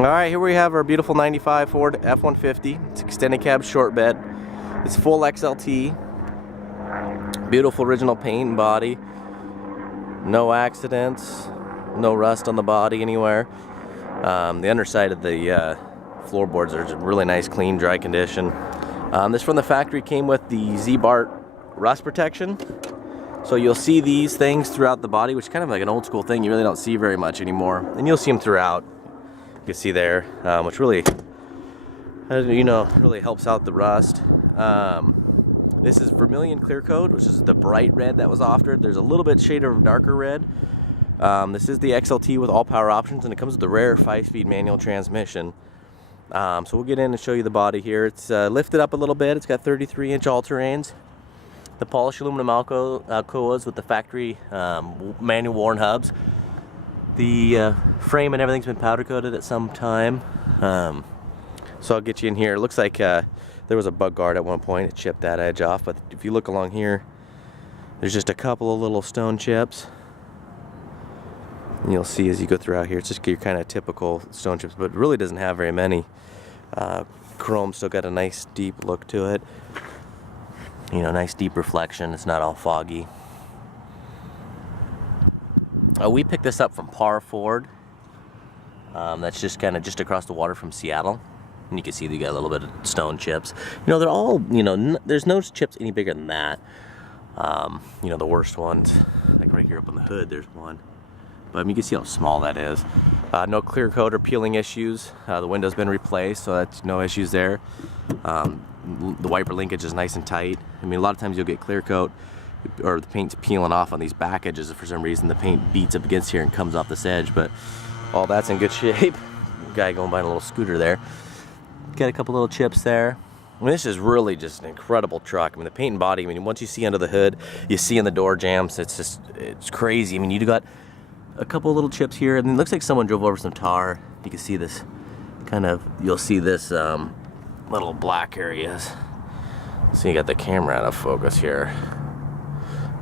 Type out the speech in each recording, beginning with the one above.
Alright, here we have our beautiful 95 Ford F-150. It's extended cab short bed. It's full XLT. Beautiful original paint and body. No accidents. No rust on the body anywhere. The underside of the floorboards are really nice, clean, dry condition. This from the factory came with the Z-Bart rust protection. So you'll see these things throughout the body, which is kind of like an old school thing you really don't see very much anymore. And you'll see them throughout. You can see there, which really, really helps out the rust. This is Vermilion Clear Coat, which is the bright red that was offered. There's a little bit shade of darker red. This is the XLT with all power options, and it comes with the rare 5-speed manual transmission. So we'll get in and show you the body here. It's lifted up a little bit. It's got 33-inch all-terrains. The polished aluminum Alcoas with the factory manual worn hubs. The frame and everything's been powder coated at some time. So I'll get you in here. It looks like there was a bug guard at one point. It chipped that edge off, but if you look along here, there's just a couple of little stone chips. And you'll see as you go throughout here, it's just your kind of typical stone chips, but it really doesn't have very many. Chrome still got a nice deep look to it. Nice deep reflection. It's not all foggy. We picked this up from Par Ford. That's just kind of just across the water from Seattle. And you can see they got a little bit of stone chips. They're all, there's no chips any bigger than that. The worst ones, like right here up on the hood, there's one. But you can see how small that is. No clear coat or peeling issues. The window's been replaced, so that's no issues there. The wiper linkage is nice and tight. A lot of times you'll get clear coat, or the paint's peeling off on these back edges. For some reason the paint beats up against here and comes off this edge, but all that's in good shape. Guy going by in a little scooter there. Got a couple little chips there. This is really just an incredible truck. The paint and body, once you see under the hood, you see in the door jambs, it's crazy. You got a couple little chips here, and it looks like someone drove over some tar. You can see this you'll see this little black areas. So you got the camera out of focus here.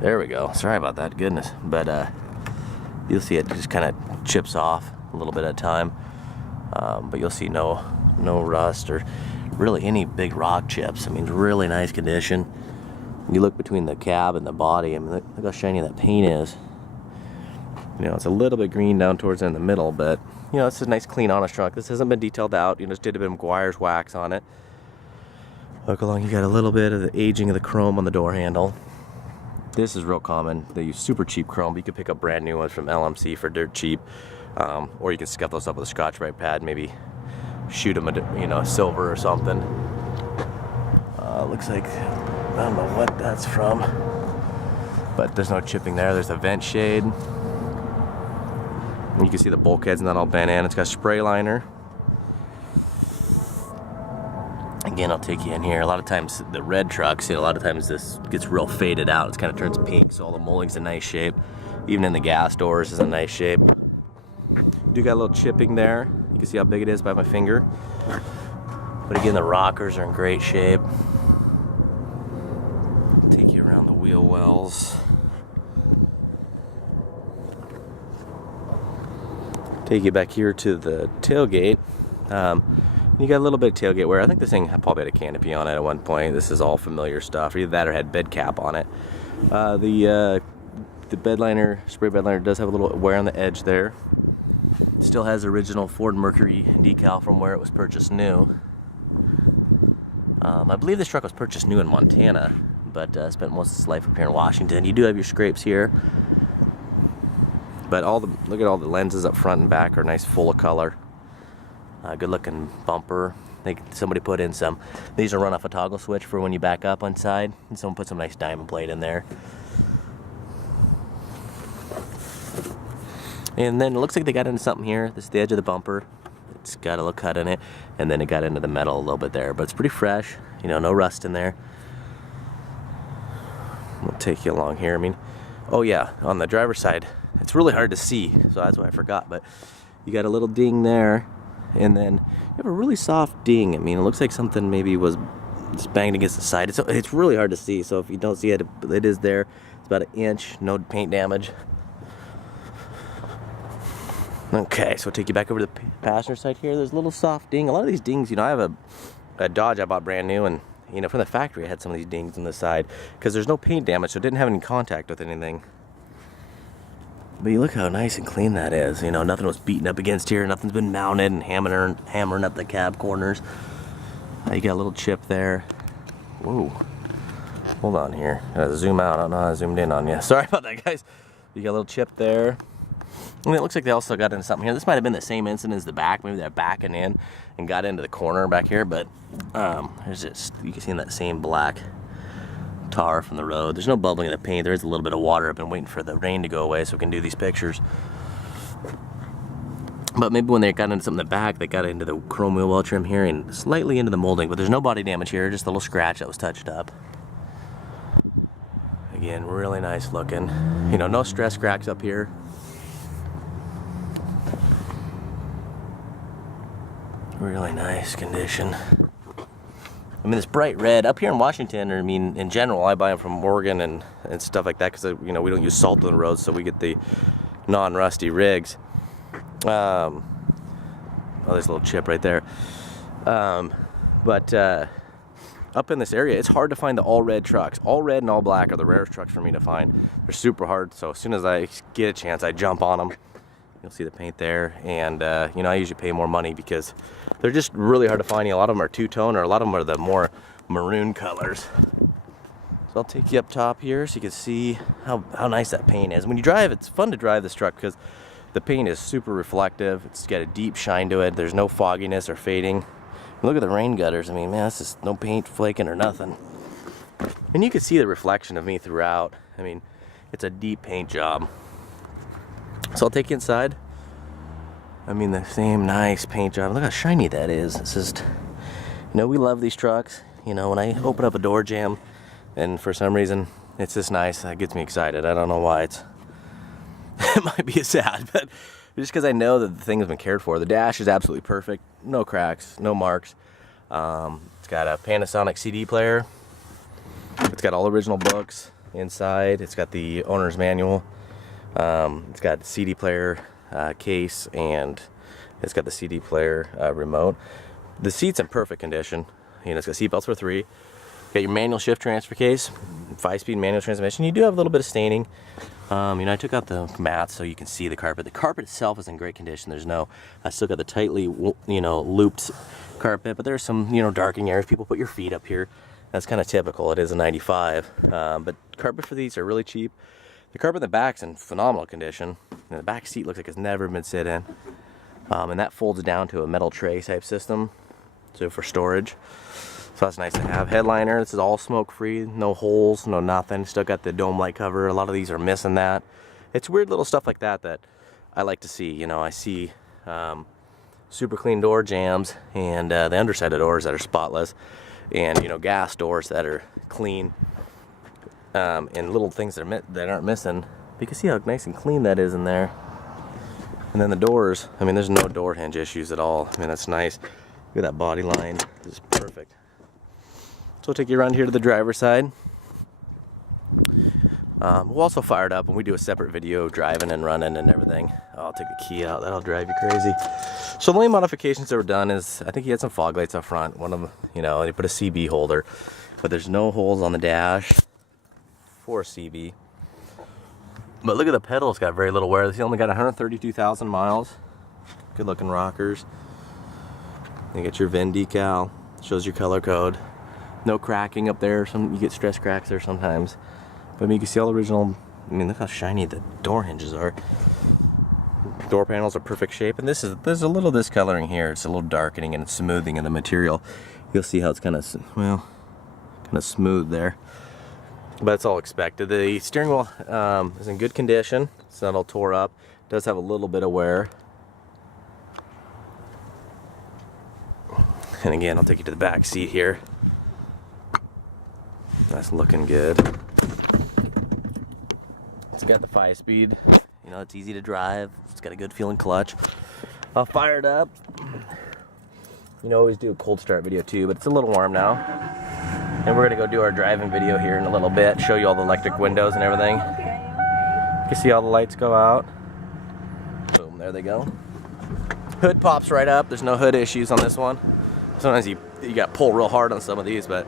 There we go. Sorry about that, goodness. But you'll see it just kind of chips off a little bit at a time. But you'll see no rust or really any big rock chips. It's really nice condition. You look between the cab and the body, look how shiny that paint is. It's a little bit green down towards in the middle, but it's a nice, clean, honest truck. This hasn't been detailed out. Just did a bit of Meguiar's wax on it. Look along, you got a little bit of the aging of the chrome on the door handle. This is real common. They use super cheap chrome, but you can pick up brand new ones from LMC for dirt cheap. Or you can scuff those up with a Scotch-Brite pad, maybe shoot them a silver or something. Looks like, I don't know what that's from, but there's no chipping there. There's a vent shade. And you can see the bulkhead's not all bent in. It's got a spray liner. Again, I'll take you in here. A lot of times the red trucks, a lot of times this gets real faded out. It kind of turns pink, so all the molding's in nice shape. Even in the gas doors is in nice shape. Do got a little chipping there. You can see how big it is by my finger. But again, the rockers are in great shape. Take you around the wheel wells. Take you back here to the tailgate. You got a little bit of tailgate wear. I think this thing probably had a canopy on it at one point. This is all familiar stuff. Either that or had bed cap on it. The bed liner, spray bed liner, does have a little wear on the edge there. Still has original Ford Mercury decal from where it was purchased new. I believe this truck was purchased new in Montana, but spent most of its life up here in Washington. You do have your scrapes here. But look at all the lenses up front and back are nice, full of color. Good looking bumper. I think somebody put in these are run off a toggle switch for when you back up on side. And someone put some nice diamond plate in there. And then it looks like they got into something here. This is the edge of the bumper. It's got a little cut in it. And then it got into the metal a little bit there. But it's pretty fresh. No rust in there. We'll take you along here. Oh yeah, on the driver's side, it's really hard to see, so that's why I forgot. But you got a little ding there, and then you have a really soft ding. It looks like something maybe was just banged against the side. It's really hard to see, so if you don't see it, it is there. It's about 1 inch, no paint damage. Okay, so I'll take you back over to the passenger side here. There's a little soft ding. A lot of these dings, you know, I have a Dodge I bought brand new, and you know, from the factory I had some of these dings on the side because there's no paint damage, so it didn't have any contact with anything. But you look how nice and clean that is. You know, nothing was beaten up against here. Nothing's been mounted and hammering up the cab corners. You got a little chip there. Whoa. Hold on here. Gotta zoom out. I don't know how I zoomed in on you. Sorry about that, guys. You got a little chip there. And it looks like they also got into something here. This might have been the same incident as the back. Maybe they're backing in and got into the corner back here. But there's just, you can see that same black tar from the road. There's no bubbling in the paint. There is a little bit of water. I've been waiting for the rain to go away so we can do these pictures. But maybe when they got into something in the back, they got into the chrome wheel well trim here and slightly into the molding. But there's no body damage here, just a little scratch that was touched up. Again, really nice looking. You know, no stress cracks up here. Really nice condition. I mean, this bright red up here in Washington, or I mean, in general, I buy them from Oregon and stuff like that because, you know, we don't use salt on the road, so we get the non-rusty rigs. Oh, there's a little chip right there. But up in this area, it's hard to find the all red trucks. All red and all black are the rarest trucks for me to find. They're super hard, so as soon as I get a chance, I jump on them. You'll see the paint there, and you know, I usually pay more money because they're just really hard to find. A lot of them are two-tone, or a lot of them are the more maroon colors. So I'll take you up top here so you can see how nice that paint is. When you drive, it's fun to drive this truck because the paint is super reflective. It's got a deep shine to it. There's no fogginess or fading. Look at the rain gutters. I mean, man, that's just no paint flaking or nothing. And you can see the reflection of me throughout. I mean, it's a deep paint job. So I'll take you inside. I mean, the same nice paint job. Look how shiny that is. It's just, you know, we love these trucks. You know, when I open up a door jamb and for some reason it's just nice, that gets me excited. I don't know why. It might be sad, but just because I know that the thing has been cared for. The dash is absolutely perfect. No cracks, no marks. It's got a Panasonic CD player. It's got all original books inside. It's got the owner's manual. It's got the CD player case, and it's got the CD player remote. The seat's in perfect condition. You know, it's got seat belts for 3. Got your manual shift transfer case, 5-speed manual transmission. You do have a little bit of staining. You know, I took out the mats so you can see the carpet. The carpet itself is in great condition. There's no, I still got the tightly, you know, looped carpet, but there's some, you know, darkening areas. People put your feet up here. That's kind of typical. It is a 95. But carpet for these are really cheap. The carpet in the back's in phenomenal condition. And the back seat looks like it's never been sit in. And that folds down to a metal tray type system, so for storage. So that's nice to have. Headliner, this is all smoke free, no holes, no nothing. Still got the dome light cover. A lot of these are missing that. It's weird little stuff like that that I like to see. You know, I see super clean door jambs and the underside of doors that are spotless, and you know, gas doors that are clean. And little things that aren't missing. But you can see how nice and clean that is in there. And then the doors, I mean, there's no door hinge issues at all. I mean, that's nice. Look at that body line. It's perfect. So we'll take you around here to the driver's side. We'll also fire it up when we do a separate video of driving and running and everything. I'll take the key out. That'll drive you crazy. So the only modifications that were done is, I think he had some fog lights up front. One of them, you know, he put a CB holder. But there's no holes on the dash for a CB. But look at the pedal, it's got very little wear. It's only got 132,000 miles. Good looking rockers. You get your VIN decal, shows your color code. No cracking up there. You get stress cracks there sometimes. But I mean, you can see all original. I mean, look how shiny the door hinges are. Door panels are perfect shape, and there's a little discoloring here. It's a little darkening and smoothing of the material. You'll see how it's kind of, well, kind of smooth there. But it's all expected. The steering wheel is in good condition. It's not all tore up. It does have a little bit of wear. And again, I'll take you to the back seat here. That's looking good. It's got the 5-speed. You know, it's easy to drive. It's got a good feeling clutch. I'll fire it up. You know, always do a cold start video too, but it's a little warm now. And we're gonna go do our driving video here in a little bit, show you all the electric windows and everything. You can see all the lights go out. Boom, There they go. Hood pops right up. There's no hood issues on this one. Sometimes you got to pull real hard on some of these, but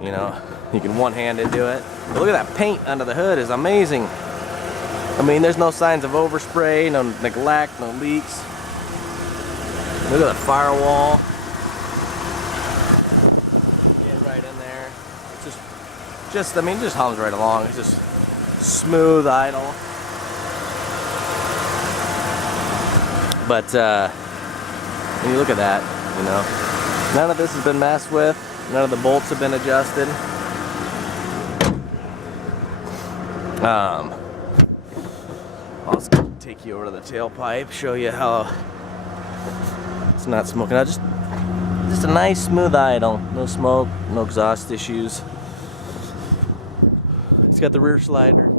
you know, you can one-handed do it. But look at that paint under the hood is amazing. I mean, there's no signs of overspray, no neglect, no leaks. Look at the firewall. Get right in there. It's I mean, it just hums right along. It's just smooth idle. But when you look at that, you know, none of this has been messed with. None of the bolts have been adjusted. I'll just take you over to the tailpipe, show you how it's not smoking out. Just a nice smooth idle. No smoke, no exhaust issues. It's got the rear slider.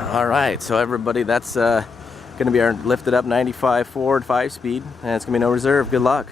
All right, so everybody, that's going to be our lifted up 95 Ford 5-speed, and it's going to be no reserve. Good luck.